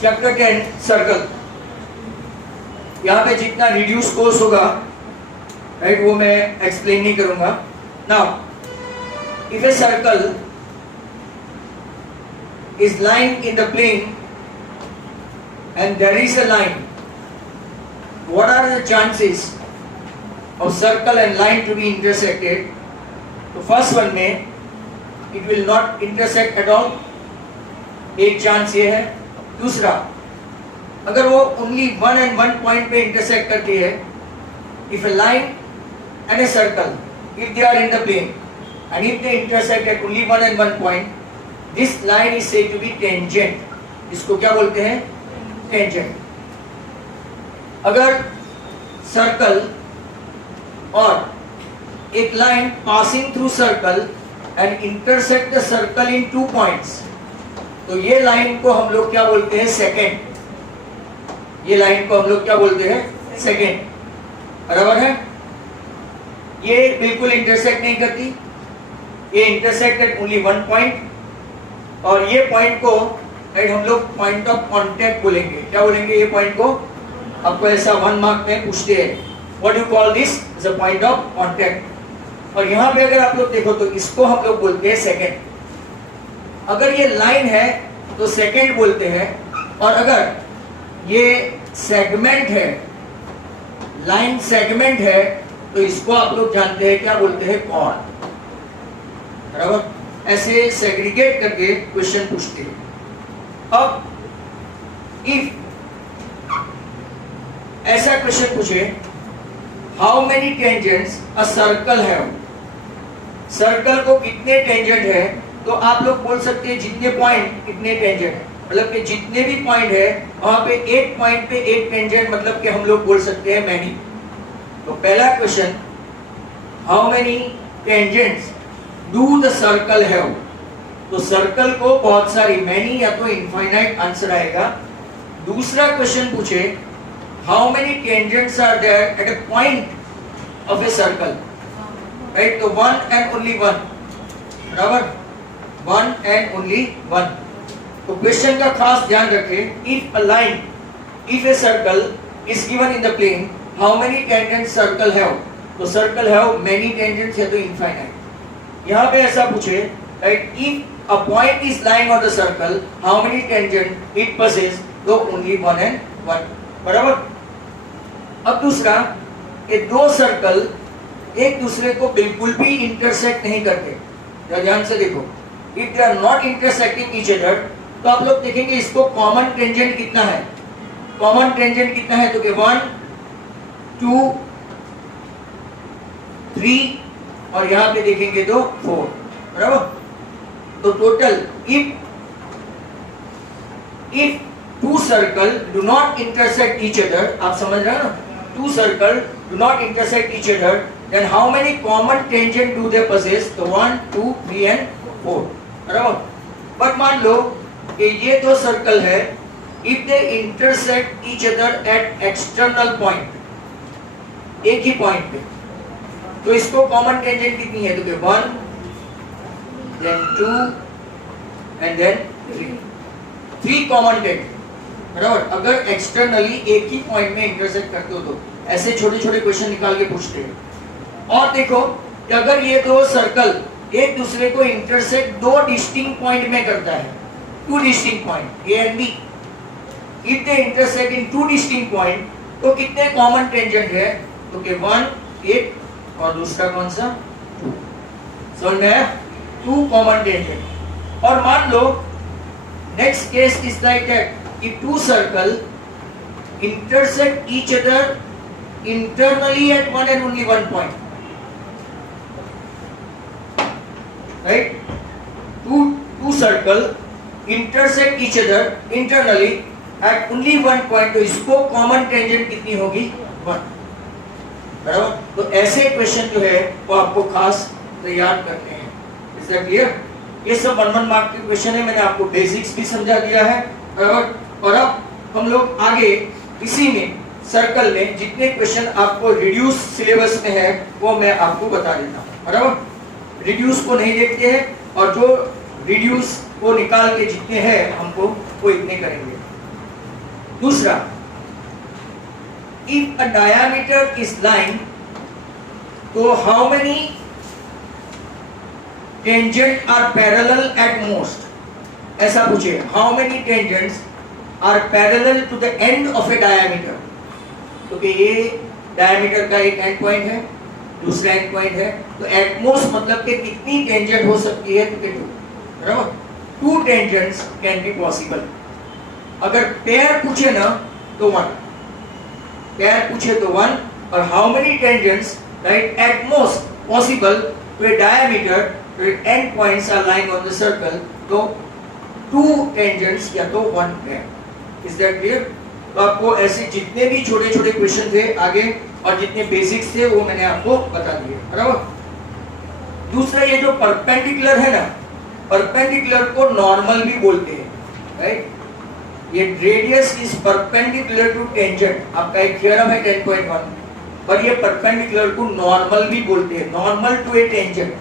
Chapter 10 circle. यहाँ पे जितना रिड्यूस कोर्स होगा राइट वो मैं एक्सप्लेन नहीं करूंगा। Now if a circle is lying in the plane and there is a line, what are the chances of circle and line to be intersected? तो first one में it will not intersect at all, एक chance ये है। दूसरा, अगर वो only one and one point पे intersect करती है, if a line and a circle, if they are in the plane and if they intersect at only one and one point, this line is said to be tangent. इसको क्या बोलते हैं? Tangent. अगर circle और एक line passing through circle and intersect the circle in 2 points, तो ये line को हम लोग क्या बोलते हैं? सेकेंड। ये लाइन को हम लोग क्या बोलते हैं? सेकेंड। बराबर है? ये बिल्कुल इंटरसेक्ट नहीं करती, ये इंटरसेक्ट एट ओनली 1 पॉइंट, और ये पॉइंट को हम लोग पॉइंट ऑफ कांटेक्ट बोलेंगे। क्या बोलेंगे? ये पॉइंट को आपको ऐसा 1 मार्क में पूछते हैं, what you call this? Is a point of contact. और यहाँ पे अगर आप लोग देखो तो इसको हम लोग बोलते हैं सेकेंड। अगर ये लाइन है तो सेकेंड बोलते हैं, और अगर ये सेगमेंट है, लाइन सेगमेंट है, तो इसको आप लोग जानते हैं क्या बोलते हैं? कॉर्ड। बराबर? ऐसे सेग्रीगेट करके क्वेश्चन पूछते हैं। अब इफ ऐसा क्वेश्चन पूछे, how many tangents a circle have, circle को कितने टेंजेंट है? तो आप लोग बोल सकते हैं जितने पॉइंट इतने टेंजेंट, मतलब कि जितने भी पॉइंट है वहां पे एक पॉइंट पे एक टेंजेंट, मतलब कि हम लोग बोल सकते हैं मैनी। तो पहला question, how many tangents do the circle have? तो सर्कल को बहुत सारी, मैनी या तो इनफाइनाइट आंसर आएगा। दूसरा क्वेश्चन पूछे, how many tangents are there at a point of a circle? Right, तो 1 and only 1। बराबर? 1 and only 1। तो क्वेश्चन का खास ध्यान रखें, if a line, if a circle is given in the plane, how many tangents circle have? तो circle have many tangents है तो इनफाइनाइट। यहाँ पे ऐसा पूछे, right, if a point is lying on the circle, how many tangent it passes? तो only 1 and 1। बराबर? अब दूसरा, ये दो सर्कल एक दूसरे को बिल्कुल भी इंटरसेक्ट नहीं करते। ध्यान से देखो, if they are not intersecting each other, तो आप लोग देखेंगे इसको कॉमन टेंजेंट कितना है? कॉमन टेंजेंट कितना है? तो 1 2 3, और यहाँ पे देखेंगे तो 4। बराबर? तो total, if 2 circle do not intersect each other, आप समझ रहे हो ना? 2 circle do not intersect each other, then how many common tangent do they passes? तो 1 2 3 and 4। बराबर? बट मान लो कि ये दो सर्कल है, if they intersect each other at external point, एक ही पॉइंट पे, तो इसको कॉमन टेंजेंट कितनी है? तो 1 then 2 and then 3 common tangent. बराबर? अगर एक्सटर्नली एक ही पॉइंट में इंटरसेक्ट करते हो तो ऐसे छोटे छोटे क्वेश्चन निकाल के पूछते हैं। और देखो कि अगर ये दो सर्कल एक दूसरे को इंटरसेक्ट 2 डिस्टिंक्ट पॉइंट में करता है, 2 distinct point A and B, if they intersect in 2 distinct point, तो कितने कॉमन टेंजेंट है? तो 1 1, और दूसरा कौन सा? 2। समझ में आया? 2 कॉमन टेंजेंट। और मान लो next case is like that, कि 2 circle intersect each other internally at 1 and only 1 point, right? 2 circle intersect each other internally at only 1 point, तो इसको कॉमन टेंजेंट कितनी होगी? 1। बराबर? तो ऐसे क्वेश्चन जो है वो आपको खास तैयार करते हैं। Is that clear? ये सब 1 मार्क के क्वेश्चन है, मैंने आपको बेसिक्स भी समझा दिया है। बराबर? और अब हम लोग आगे इसी में सर्कल में जितने क्वेश्चन आपको रिड्यूस सिलेबस में है वो मैं आपको बता देता हूँ। बराबर? रिड्यूस को नहीं देखते हैं, और जो रिड्यूस को निकाल के जितने हैं हमको वो इतने करेंगे। दूसरा, if a diameter is line, तो how many tangent are parallel at most? ऐसा पूछे, how many tangents are parallel to the end of a diameter? तो कि ये diameter का एक end point है, दूसरा end point है, तो at most मतलब कि कितनी tangent हो सकती है? तो कि 2, बराबर? 2 tangents can be possible. अगर pair पूछे ना तो 1, pair पूछे तो 1, और how many tangents, right, at most possible to a diameter where end points are lying on the circle, तो 2 tangents या तो 1 है. Is that clear? तो आपको ऐसे जितने भी छोटे छोटे क्वेश्चन थे आगे और जितने बेसिक्स थे वो मैंने आपको बता दिए, बराबर? दूसरा, ये जो परपेंडिकुलर है ना, परपेंडिकुलर को नॉर्मल भी बोलते हैं, राइट? ये radius is perpendicular to tangent, आपका एक थ्योरम है 10.1, और ये परपेंडिकुलर को नॉर्मल भी बोलते हैं, normal to a tangent.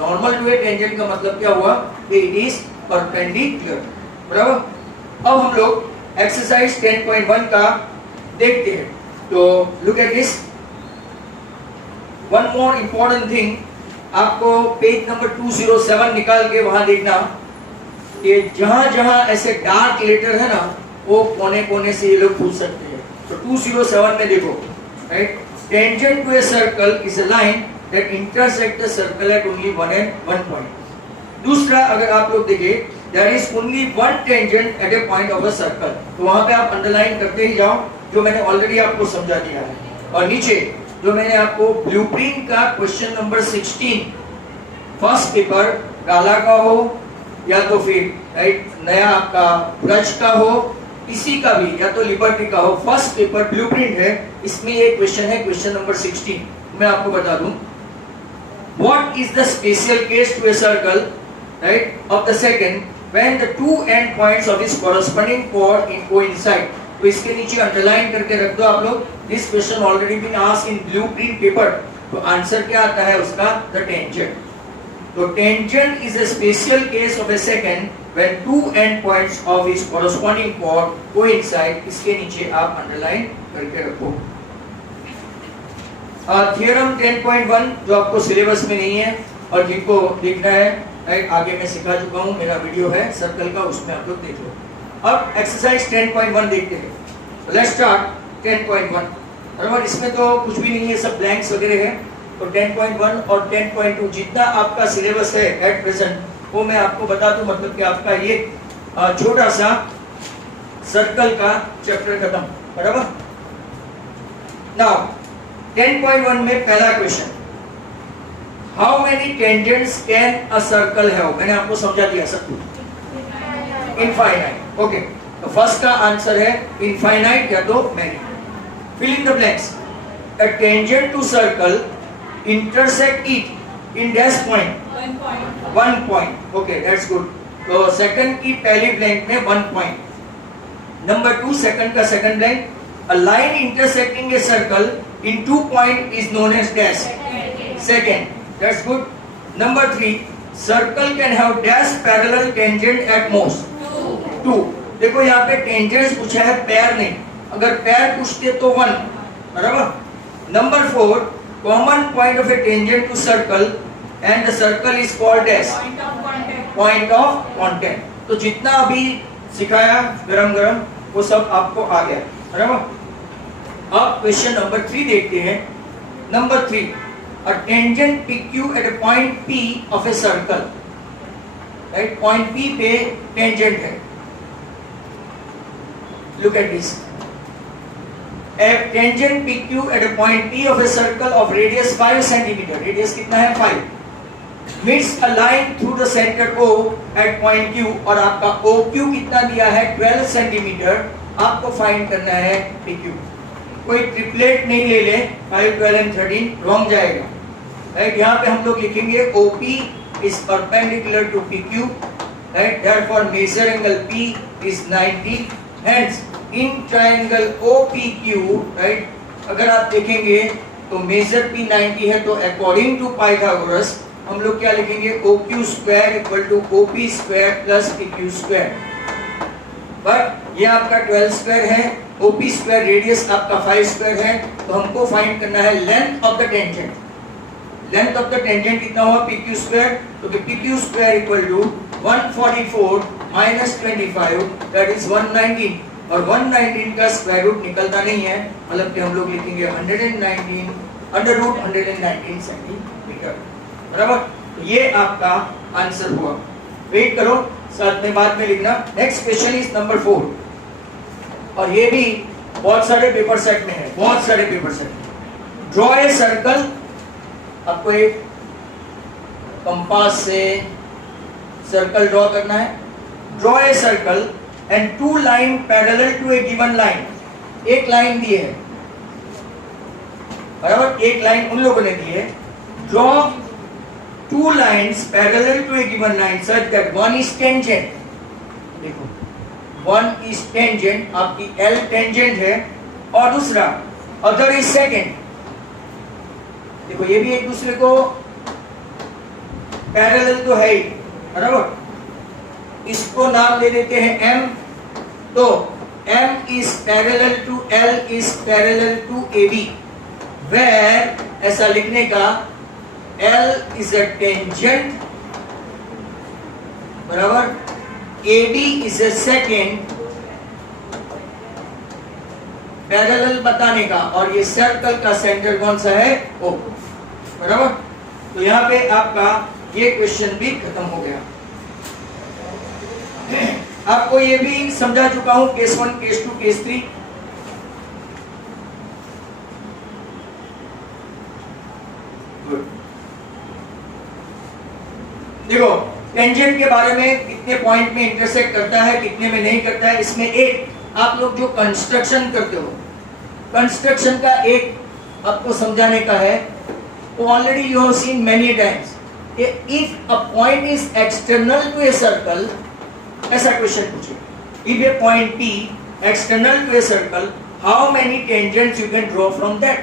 Normal to a tangent का मतलब क्या हुआ? इट इज परपेंडिकुलर, बराबर? अब हम लोग एक्सरसाइज 10.1 का देखते हैं. तो look at this. One more important thing, आपको पेज नंबर 207 निकाल के वहां देखना, ये जहां जहां ऐसे डार्क लेटर है ना, वो कोने कोने से ये लोग पूछ सकते हैं. तो 207 में देखो, right? Tangent to a circle is a line that intersect the circle at only one point. दूसरा, अगर आप लोग देखें, there is only one tangent at a point of a circle, तो वहां पे आप अंडरलाइन करते ही जाओ, जो मैंने ऑलरेडी आपको समझा दिया है. और नीचे जो मैंने आपको ब्लूप्रिंट का क्वेश्चन नंबर 16 फर्स्ट पेपर काला का हो या तो फिर राइट नया आपका ब्रज का हो, किसी का भी, या तो लिबर्टी का हो, फर्स्ट पेपर ब्लूप्रिंट है, इसमें ये क्वेश्चन है, क्वेश्चन नंबर 16. मैं आपको बता दूं, what is the special case to a circle, right, of the second when the two end points of its corresponding chord coincide. तो इसके नीचे अंडरलाइन करके रख दो आप लोग, this question already been asked in blueprint paper. तो answer क्या आता है उसका? the tangent. तो tangent is a special case of a second when two end points of its corresponding chord coincide. इसके नीचे आप अंडरलाइन करके रखो. थ्योरम 10.1 जो आपको सिलेबस में नहीं है और जिनको देखना है, राइट, आगे मैं सिखा चुका हूँ, मेरा वीडियो है सर्कल का, उसमें आप लोग देख लो. अब एक्सरसाइज 10.1 देखते हैं. Let's start 10.1. बराबर, इसमें तो कुछ भी नहीं है, सब ब्लैंक्स वगैरह है. तो 10.1 और 10.2 जितना आपका सिलेबस है एट प्रेजेंट, वो मैं आपको बता दूं, मतलब कि आपका ये छोटा सा सर्कल का चैप्टर खत्म, बराबर. नाउ 10.1 में पहला question, how many tangents can a circle have? मैंने आपको समझा दिया सब कुछ, इनफाइनाइट. ओके, तो फर्स्ट का आंसर है इनफाइनाइट या तो many. Fill in the blanks. A tangent to circle intersect it in dash point, 1 point. Okay, that's good. तो सेकंड की पहली ब्लैंक में 1 पॉइंट. नंबर 2, सेकंड का second blank, a line intersecting a circle in 2 point is known as dash, second. That's good. Number 3, circle can have dash parallel tangent at most. 2. देखो यहाँ पे tangents पूछा है, pair नहीं. अगर pair पूछते तो 1, बराबर. Number 4, common point of a tangent to circle and the circle is called dash, point of contact. तो जितना अभी सिखाया गरम गरम वो सब आपको आ गया, बराबर. अब क्वेश्चन नंबर 3 देखते हैं. Number 3, a tangent PQ at a point P of a circle, right? Point P पे tangent है. Look at this. A tangent PQ at a point P of a circle of radius 5 cm. Radius कितना है? 5. Meets a line through the center O at point Q, और आपका OQ कितना दिया है? 12 cm. आपको फाइंड करना है PQ. कोई ट्रिपलेट नहीं ले ले, 5, 12 and 13 रॉन्ग जाएगा, राइट. यहाँ पे हम लोग लिखेंगे OP is perpendicular to PQ, right? Therefore measure angle P is 90. Hence in triangle OPQ, right, अगर आप देखेंगे तो मेजर P 90 है, तो अकॉर्डिंग टू पाइथागोरस हम लोग क्या लिखेंगे? OQ square equal to OP square plus PQ square. But ये आपका 12 स्क्वायर है, OP स्क्वायर रेडियस आपका 5 स्क्वायर है, तो हमको फाइंड करना है length of the tangent. Length of the tangent कितना हुआ PQ स्क्वायर, तो PQ square equal to 144 minus 25 that is 119, और 119 का स्क्वायर रूट निकलता नहीं है, मतलब कि हम लोग लिखेंगे 119 अंडर रूट 119 सेंटीमीटर, बराबर। तो ये आपका आंसर हुआ। वेट करो, साथ में बाद में लिखना। नेक्स्ट क्वेश्चन इज नंबर 4, और ये भी बहुत सारे पेपर सेट में है, बहुत सारे paper set. Draw a circle, आपको एक कंपास से सर्कल ड्रॉ करना है। Draw a circle and two line parallel to a given line, एक लाइन दी है, बराबर, एक लाइन उन लोगों ने दी है। Draw two lines parallel to a given line such that one is tangent, देखो one is tangent, आपकी L tangent है, और दूसरा other is secant, देखो ये भी एक दूसरे को parallel तो है ही, बराबर। इसको नाम दे देते हैं M, तो M is parallel to L is parallel to AB, where ऐसा लिखने का L is a tangent, बराबर, AB is a secant, parallel बताने का, और ये सर्कल का सेंटर कौन सा है, O, बराबर। तो यहाँ पे आपका ये क्वेश्चन भी खत्म हो गया। आपको ये भी समझा चुका हूं, केस 1, केस 2, केस 3। देखो टेंजेंट के बारे में कितने पॉइंट में इंटरसेक्ट करता है, कितने में नहीं करता है। इसमें एक आप लोग जो कंस्ट्रक्शन करते हो, कंस्ट्रक्शन का एक आपको समझाने का है। तो already you have seen many times कि if a point is external to a circle, ऐसा क्वेश्चन पूछे, if a point P external to a circle, how many tangents you can draw from that.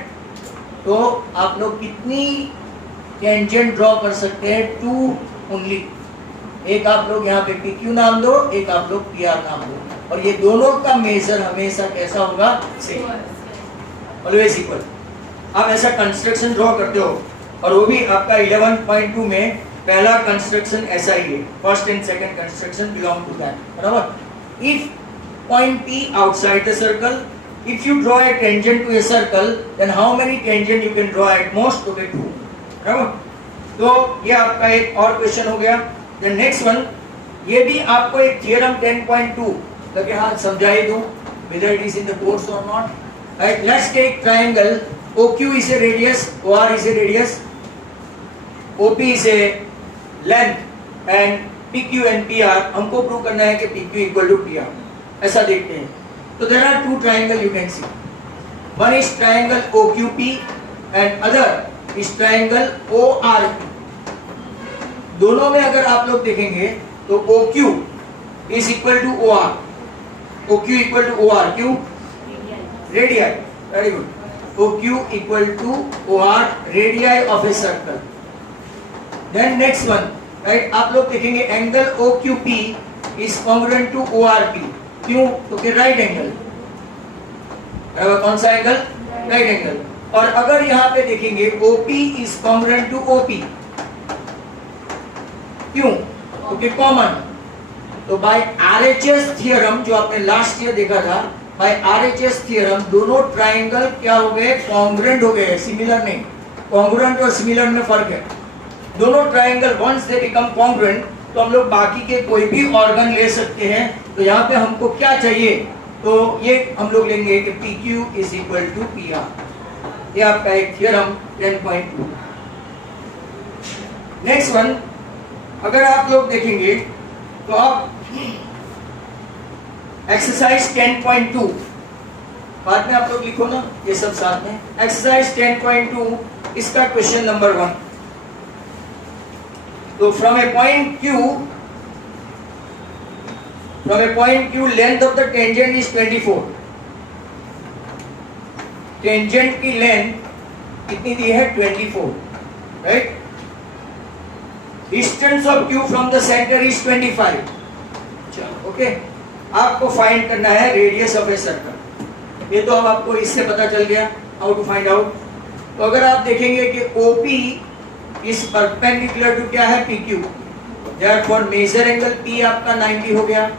तो आप लोग कितनी tangent draw कर सकते हैं, 2 ओनली। एक आप लोग यहाँ पे PQ नाम दो, एक आप लोग PR नाम दो, और ये दोनों का मेजर हमेशा कैसा होगा, सेम, ऑलवेज इक्वल। आप ऐसा कंस्ट्रक्शन ड्रॉ करते हो, और वो भी आपका 11.2 में पहला कंस्ट्रक्शन ऐसा ही है, first and second construction belong to that, बराबर। If point P outside the circle, if you draw a tangent to a circle, then how many tangent you can draw at most, तो 2, बराबर। तो ये आपका एक और क्वेश्चन हो गया। द नेक्स्ट वन, ये भी आपको एक थ्योरम 10.2 लगे हाथ समझा ही दूं, whether it is in the course or not. Right, let's take triangle. OQ is a radius, OR is a radius, OP is a length, and PQ and PR हमको prove करना है कि PQ equal to PR, ऐसा देखते हैं। तो there are 2 triangle you can see. One is triangle OQP and other is triangle ORP. दोनों में अगर आप लोग देखेंगे तो OQ is equal to OR, OQ equal to OR, क्यों, radii, very good, OQ equal to OR, radii of a circle. Then next one, right, आप लोग देखेंगे angle OQP is congruent to ORP, क्यों, तो कि राइट एंगल, कौन सा angle, right angle. और अगर यहाँ पे देखेंगे OP is congruent to OP, क्यों, क्योंकि कॉमन। तो बाय RHS थ्योरम जो आपने लास्ट ईयर देखा था, बाय RHS थ्योरम दोनों ट्राइंगल क्या हो गए, कॉन्ग्रुएंट हो गए, सिमिलर नहीं। कॉन्ग्रुएंट और सिमिलर में फर्क है। दोनों triangle once they become congruent, तो हम लोग बाकी के कोई भी ऑर्गन ले सकते हैं। तो यहाँ पे हमको क्या चाहिए, तो ये हम लोग लेंगे कि PQ is equal to PR। ये आपका एक थ्योरम 10.2। नेक्स्ट वन, अगर आप लोग देखेंगे तो आप एक्सरसाइज 10.2 बाद में आप लोग लिखो ना, ये सब साथ में। एक्सरसाइज 10.2 इसका क्वेश्चन नंबर 1। तो from A point Q length of the tangent is 24। Tangent की लेंथ कितनी दी है, 24, right. Distance of Q from the centre is 25। चलो ओके, आपको फाइंड करना है रेडियस ऑफ ए सर्कल। ये तो अब आपको इससे पता चल गया हाउ टू फाइंड आउट। तो अगर आप देखेंगे कि OP इज परपेंडिकुलर टू क्या है PQ, therefore measure angle P आपका 90 हो गया।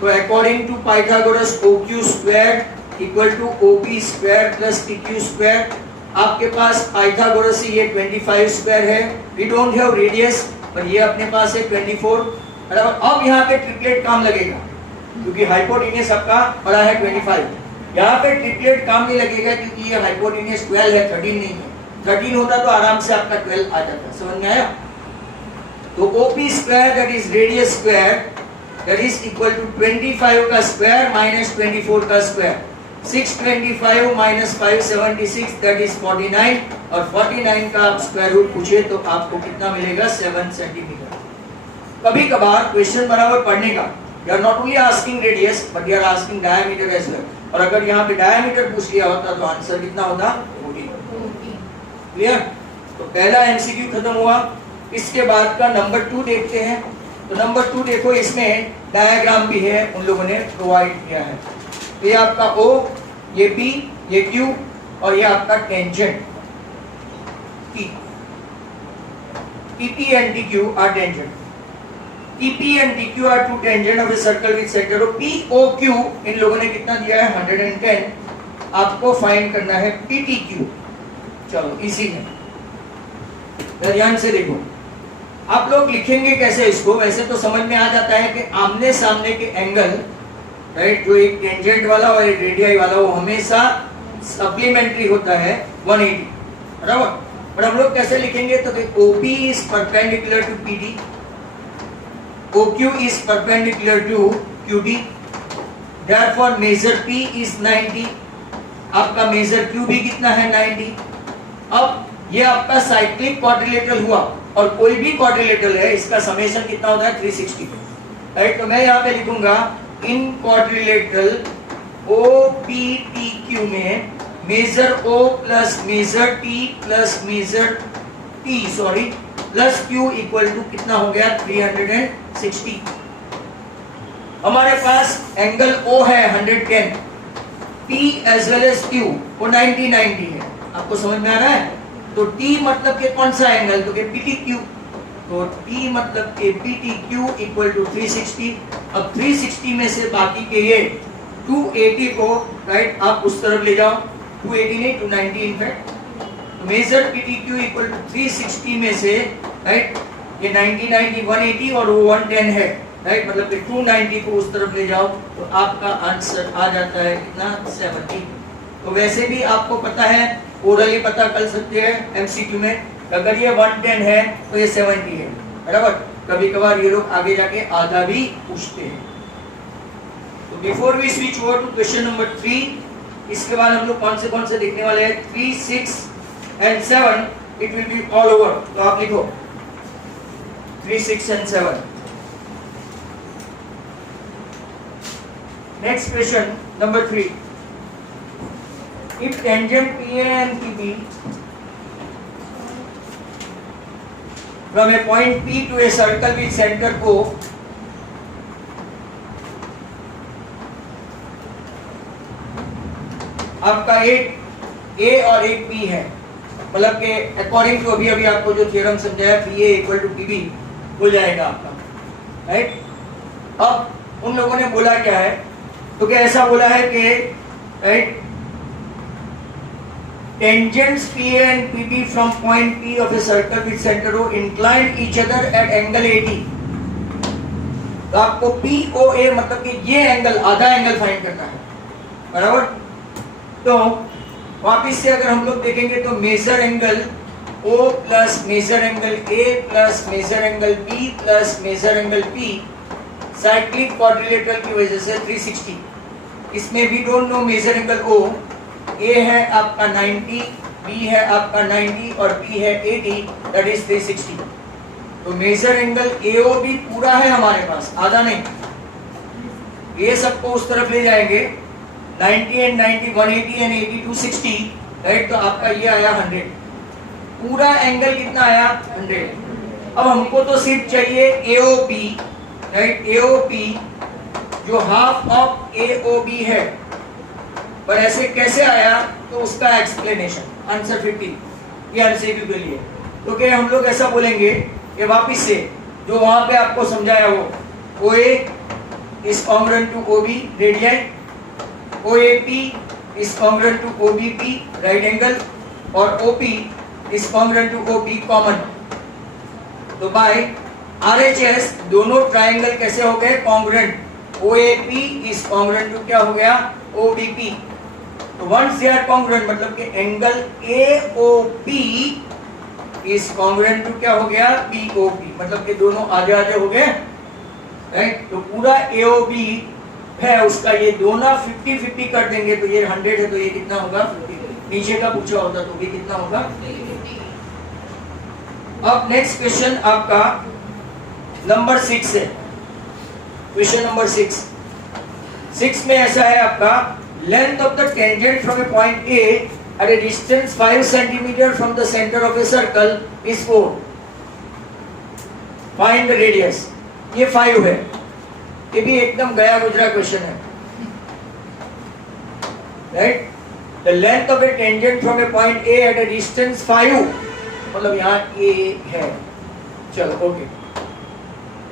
तो according to Pythagoras OQ square equal to OP square plus PQ square, आपके पास पाइथागोरस से ये 25 स्क्वायर है। वी डोंट हैव रेडियस, पर ये अपने पास है 24। अब यहाँ पे ट्रिपलेट काम लगेगा क्योंकि हाइपोटेन्यूस आपका बड़ा है 25। यहाँ पे ट्रिपलेट काम नहीं लगेगा क्योंकि ये हाइपोटेन्यूस 12 है, 13 नहीं है। 13 होता तो आराम से आपका 12 आ जाता। समझ में आया? तो OP square that is radius square that is equal to 25 का स्क्वायर माइनस 24 का स्क्वायर। 625 माइनस 576 दैट इज 49, और 49 का आप स्क्वायर रूट पूछे तो आपको कितना मिलेगा? 7 सेंटीमीटर। कभी कभार क्वेश्चन बराबर पढ़ने का, you are not only asking radius but you are asking diameter as well, और अगर यहाँ पे डायमीटर पूछ लिया होता तो आंसर कितना होता? 40। क्लियर? तो पहला MCQ खत्म हुआ। इसके बाद का नंबर 2 देखते हैं। तो नंबर 2 देखो, इसमें डायग्राम भी है, उन लोगों ने प्रोवाइड किया है। तो ये आपका O, ये P, ये Q और ये आपका tangent T। TP and TQ are tangent. TP and TQ are two tangent of a circle with center of POQ। इन लोगों ने कितना दिया है? 110। आपको फाइंड करना है PTQ। चलो इसी में ध्यान से देखो, आप लोग लिखेंगे कैसे इसको? वैसे तो समझ में आ जाता है कि आमने सामने के एंगल, राइट, जो एक टेंजेंट वाला और एक रेडियाई वाला वो हमेशा सप्लीमेंट्री होता है 180, बराबर। पर हम लोग कैसे लिखेंगे? तो OP is perpendicular to PD, OQ is perpendicular to QD, therefore measure P is 90, आपका मेजर Q भी कितना है? 90। अब ये आपका साइक्लिक क्वाड्रिलेटरल हुआ, और कोई भी क्वाड्रिलेटरल है इसका समेशन कितना होता है? 360। राइट, तो मैं यहाँ पे लिखूंगा इन क्वाड्रिलेटरल OPTQ में measure O plus measure T plus measure P plus Q equal to कितना हो गया? 360। हमारे पास एंगल O है 110, P as well as Q वो 90 है। आपको समझ में आ रहा है? तो T मतलब के कौन सा एंगल? तो PTQ। तो T मतलब के PTQ इक्वल टू 360। अब 360 में से बाकी के ये 280 को, राइट, आप उस तरफ ले जाओ। 280 नहीं, 290 in fact. Measure PTQ equal to 360 में से, राइट, ये 90 90 180 और वो 110 है, राइट, मतलब कि 290 को उस तरफ ले जाओ तो आपका आंसर आ जाता है कितना? 70। तो वैसे भी आपको पता है, ओरली पता कर सकते हैं MCQ में, अगर ये 110 है तो ये 70 है, बराबर। कभी कभार ये लोग आगे जाके आधा भी पूछते हैं। तो before we switch over to question number 3, इसके बाद हम लोग कौन से देखने वाले हैं? 3, 6 and 7 it will be all over। तो आप लिखो 3, 6 and 7। Next question number 3, if tangent PA and PB from a point P to a circle with center O आपका एक A और एक B है, मतलब के अकॉर्डिंग टू अभी आपको जो थ्योरम समझाया PA इक्वल टू PB हो जाएगा आपका, राइट। अब उन लोगों ने बोला क्या है? तो क्या ऐसा बोला है कि, right, tangents PA and PB from point P of a circle with center O incline each other at angle 80। तो आपको POA मतलब कि ये एंगल, आधा एंगल फाइंड करना है, बराबर। तो वापिस से अगर हम लोग देखेंगे तो measure angle O plus measure angle A plus measure angle B plus measure angle P cyclic quadrilateral की वजह से 360। इसमें we don't know measure angle O, A है आपका 90, B है आपका 90 और P है 80, दैट इज 360। तो मेजर एंगल AO भी पूरा है हमारे पास, आधा नहीं। ये सबको उस तरफ ले जाएंगे, 90 एंड 90 180 एंड 80 260, राइट। तो आपका ये आया 100, पूरा एंगल कितना आया? 100। अब हमको तो सिर्फ चाहिए AOP, राइट, AOP जो हाफ ऑफ AOB है, पर ऐसे कैसे आया तो उसका एक्सप्लेनेशन आंसर 50 ये एमसीक्यू के लिए। तो क्या हम लोग ऐसा बोलेंगे कि वापिस से जो वहां पे आपको समझाया वो OA is congruent to OB radian, OAP is congruent to OBP right angle और OP is congruent to OP common. तो बाय RHS दोनों ट्राइंगल कैसे हो गए congruent, OAP is congruent to क्या हो गया OBP। तो वंस दे आर कॉन्ग्रुएंट मतलब कि angle AOP is congruent to क्या हो गया BOP, मतलब कि दोनों आधे आधे हो गए राइट। तो पूरा AOB है उसका ये दोनों 50-50 कर देंगे तो ये 100 है तो ये कितना होगा 50, नीचे का पूछा होता तो भी कितना होगा। अब नेक्स्ट क्वेश्चन आपका नंबर 6 है, क्वेश्चन नंबर 6 में ऐसा है आपका length of the tangent from A point A at a distance 5 centimeter from the center of a circle is 4. Find the radius. ये 5 है, ये भी एकदम गया गुजरा क्वेश्चन है right. The length of a tangent from a point A at a distance 5 मतलब यहाँ A है, चलो ओके।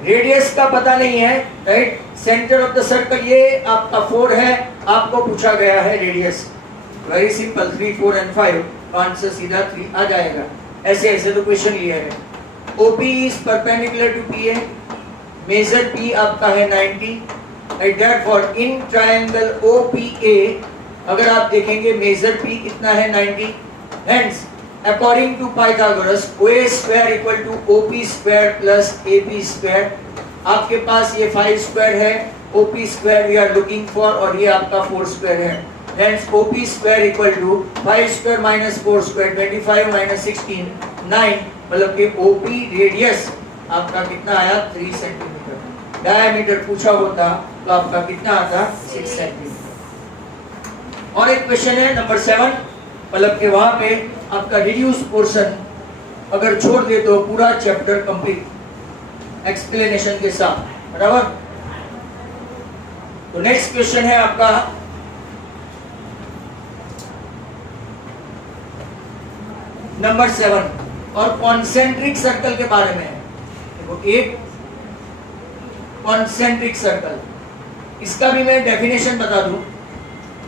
रेडियस का पता नहीं है right, centre of the circle ये आपका 4 है, आपको पूछा गया है radius. Very simple 3, 4 and 5 answer सीधा 3 आ जाएगा। ऐसे ऐसे तो क्वेश्चन लिया है। OP is perpendicular to PA, measure P आपका है 90 and therefore in triangle OPA अगर आप देखेंगे मेजर P कितना है 90, hence according to Pythagoras OA square equal to OP square plus AP square. आपके पास ये 5 स्क्वायर है, OP square we are looking for और ये आपका 4 स्क्वायर है। Hence OP square equal to 5 square minus 4 square 25 minus 16 9 मतलब कि OP रेडियस आपका कितना आया 3 सेंटीमीटर। डायमीटर पूछा होता तो आपका कितना आता 6 सेंटीमीटर। और एक क्वेश्चन है नंबर 7 मतलब कि वहां पे आपका रिड्यूस पोर्शन अगर छोड़ दे तो पूरा चैप्टर कंप्लीट एक्सप्लेनेशन के साथ बराबर। तो नेक्स्ट क्वेश्चन है आपका नंबर 7 और कॉन्सेंट्रिक सर्कल के बारे में है। देखो एक कॉन्सेंट्रिक सर्कल, इसका भी मैं डेफिनेशन बता दूं।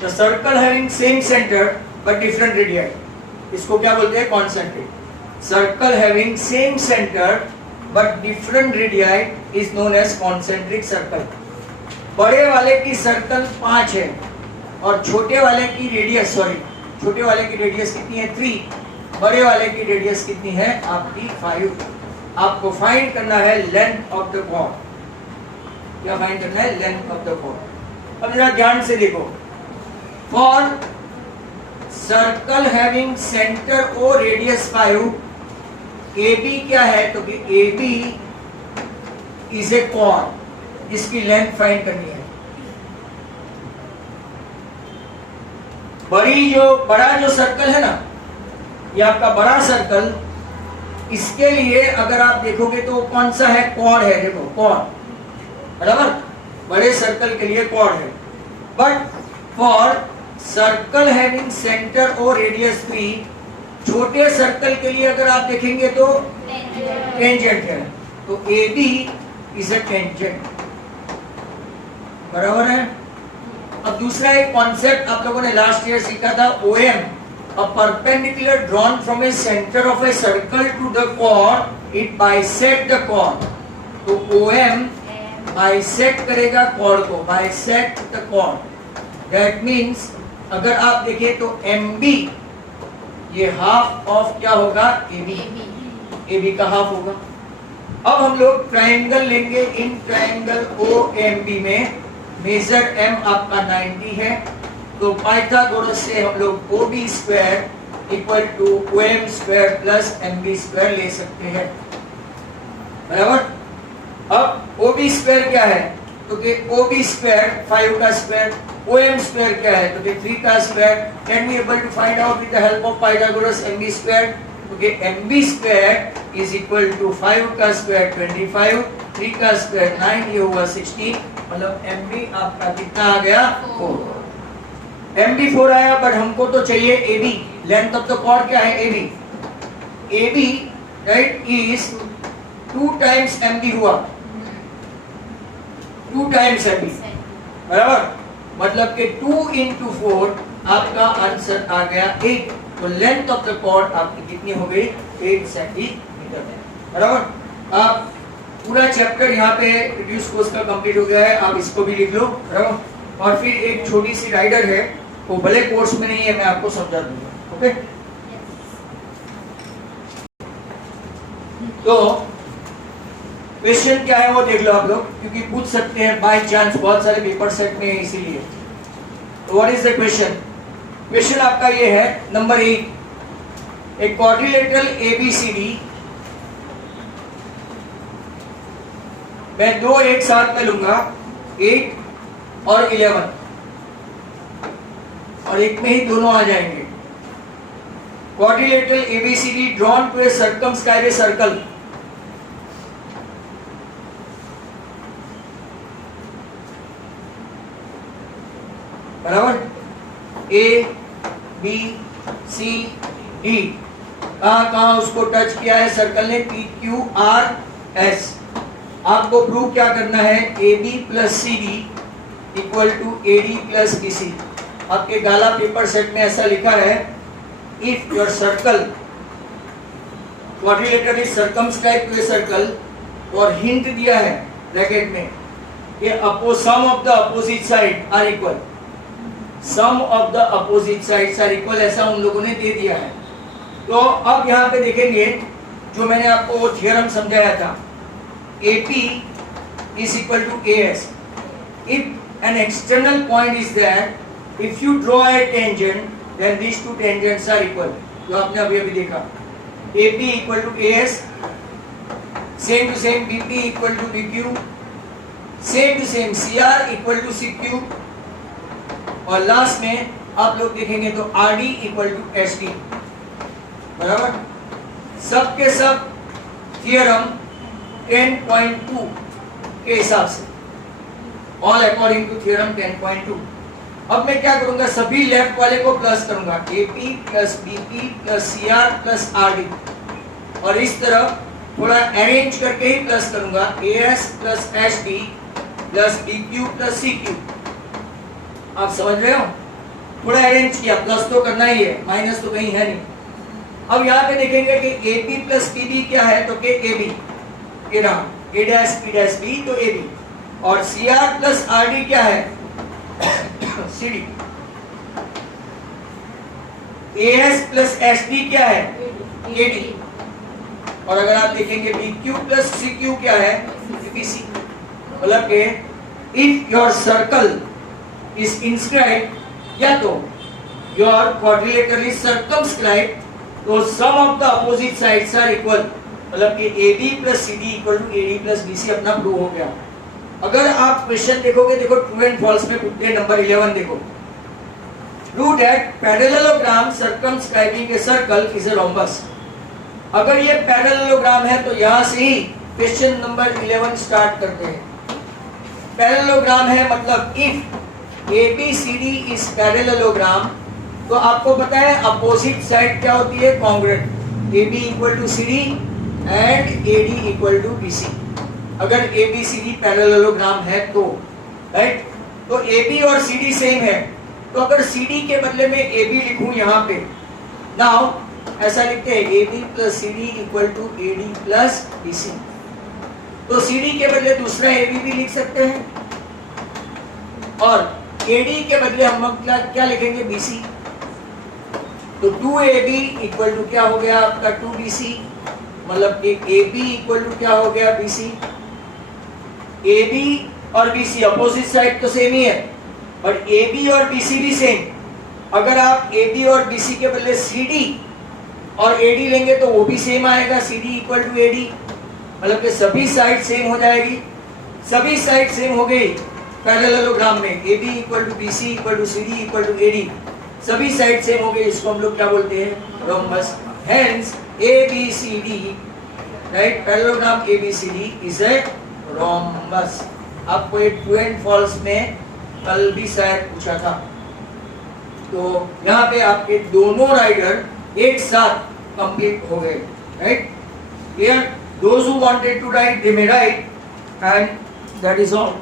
The circle having same centre but different radius, इसको क्या बोलते हैं concentric. Circle having same centre but different radius is known as concentric circle. बड़े वाले की सर्कल 5 है और छोटे वाले की रेडियस छोटे वाले की रेडियस कितनी है 3, बड़े वाले की रेडियस कितनी है आपकी 5। आपको फाइंड करना है लेंथ ऑफ द कॉर्ड। क्या फाइंड करना है लेंथ ऑफ द कॉर्ड। अब जरा ध्यान से देखो, for circle having centre O radius 5 AB क्या है तो कि AB इज ए कॉर्ड जिसकी लेंथ फाइंड करनी है। बड़ा जो सर्कल है ना ये आपका बड़ा सर्कल, इसके लिए अगर आप देखोगे तो कौन सा है कॉर्ड है। देखो कॉर्ड बराबर, बड़े सर्कल के लिए कॉर्ड है। But for circle having centre और रेडियस 3 छोटे सर्कल के लिए अगर आप देखेंगे तो टेंजेंट है, तो AB इज अ टेंजेंट बराबर है। अब दूसरा एक कॉन्सेप्ट आप लोगों ने लास्ट ईयर सीखा था OM, a perpendicular drawn from a center of a circle to the chord, it bisect the chord। तो OM bisect करेगा chord को, bisect the chord। That means अगर आप देखें तो MB ये हाफ ऑफ क्या होगा AB का हाफ होगा। अब हम लोग ट्रायंगल लेंगे, इन ट्रायंगल OMB में मेजर M आपका 90 है, तो पाइथागोरस से हम लोग OB square equal to OM square plus MB square ले सकते हैं बराबर। अब OB स्क्वायर क्या है तो कि OB स्क्वायर 5 का स्क्वायर, OM स्क्वायर क्या है तो कि 3 का square. Can be able to find out with the help of Pythagoras MB square, तो कि MB square is equal to 5 का स्क्वायर 25, 3 का स्क्वायर 9, ये हुआ 16 मतलब MB आपका कितना आ गया 4, MB 4 आया, बट हमको तो चाहिए AB, length of the chord क्या है AB, AB right is 2 times MB हुआ, 2 टाइम्स MB बराबर, मतलब कि 2 into 4 आपका आंसर आ गया 8, तो लेंथ ऑफ द कॉर्ड आपकी कितनी हो गई 8 सेंटीमीटर बराबर। आप पूरा चैप्टर यहाँ पे रिड्यूस कोर्स का कंप्लीट हो गया है, आप इसको भी लिख लो बराबर। और फिर एक छोटी सी राइडर है, वो भले कोर्स में नहीं है, मैं आपको समझा दूंगा, ओके। तो क्वेश्चन क्या है वो देख लो आप लोग, क्योंकि पूछ सकते हैं बाय चांस, बहुत सारे पेपर सेट में है इसीलिए। तो what is the question? Question आपका ये है नंबर 8, एक क्वाड्रिलेटरल ABCD मैं दो एक साथ में लूंगा, 8 और 11, और एक में ही दोनों आ जाएंगे। Quadrilateral ABCD drawn to a circumscribe a circle, बराबर, ABCD कहां उसको टच किया है सर्कल ने, PQRS। आपको प्रूव क्या करना है, AB plus CD equal to AD plus BC। आपके गाला पेपर सेट में ऐसा लिखा है, if your circle quadrilateral is circumscribe to a circle, और हिंट दिया है ब्रैकेट में कि sum of the opposite side are equal, sum of the opposite sides are equal, ऐसा उन लोगों ने दे दिया है। तो अब यहाँ पे देखेंगे जो मैंने आपको वो थ्योरम समझाया था, AP is equal to AS if an external point is there, if you draw a tangent then these two tangents are equal, जो आपने अभी अभी देखा, AP equal to AS, same to same BP equal to BQ, same to same CR equal to CQ, और last में आप लोग देखेंगे तो RD equal to SD, बराबर। सब के सब थियरम 10.2 के हिसाब से, ऑल अकॉर्डिंग टू थियरम 10.2। अब मैं क्या करूंगा, सभी लेफ्ट वाले को प्लस करूंगा, AP plus BP plus CR plus RD, और इस तरफ थोड़ा अरेंज करके ही प्लस करूंगा, AS plus SD plus BQ plus CQ। आप समझ रहे हो, थोड़ा अरेंज किया, प्लस तो करना ही है, माइनस तो कहीं है नहीं। अब यहाँ पे देखेंगे कि AP प्लस PB क्या है, तो के AB A dash P dash B, तो AB, और CR प्लस RD क्या है CD, AS प्लस SD क्या है AD, और अगर आप देखेंगे BQ प्लस CQ क्या है BC। मतलब कि if your circle is inscribed, या तो योर क्वाड्रिलेटरल इज सर्कमस्क्राइब्ड, तो sum of the opposite sides are equal, मतलब कि AB plus CD equal to AD plus BC अपना प्रूव हो गया। अगर आप क्वेश्चन देखोगे, देखो ट्रू एंड फॉल्स में पूछते हैं, नंबर 11 देखो, prove that parallelogram circumscribing A circle is a rhombus. अगर ये पैरेललोग्राम है तो यहाँ से ही क्वेश्चन नंबर 11 स्टार्ट करते हैं। पैरेललोग्राम है मतलब इफ ABCD इज पैरेललोग्राम, तो आपको पता है अपोजिट साइड क्या होती है, congruent, AB equal to CD and AD equal to BC। अगर ABCD पैरेललोग्राम है तो, राइट, तो AB और CD सेम है, तो अगर CD के बदले में AB लिखूं यहाँ पे, नाउ ऐसा लिखते हैं AB plus CD equal to AD plus BC, तो CD के बदले दूसरा AB भी लिख सकते हैं, और AD के बदले हम क्या लिखेंगे BC, तो 2AB इक्वल टू क्या हो गया आपका 2BC, मतलब कि AB इक्वल टू क्या हो गया BC। AB और BC अपोजिट साइड तो सेम ही है, और AB और BC भी सेम। अगर आप AB और BC के बदले CD और AD लेंगे तो वो भी सेम आएगा, CD इक्वल टू AD, मतलब कि सभी साइड सेम हो जाएगी। सभी साइड सेम हो गई पैरेललोग्राम में, AB equal to BC equal to CD equal to AD, सभी साइड सेम हो गई, इसको हम लोग क्या बोलते हैं, rhombus. Hence ABCD, right, parallelogram ABCD is a rhombus. आपको एक ट्रू एंड फॉल्स में कल भी शायद पूछा था। तो यहाँ पे आपके दोनों राइडर एक साथ कंप्लीट हो गए, right? Here, those who wanted to write, they may write, and that is all.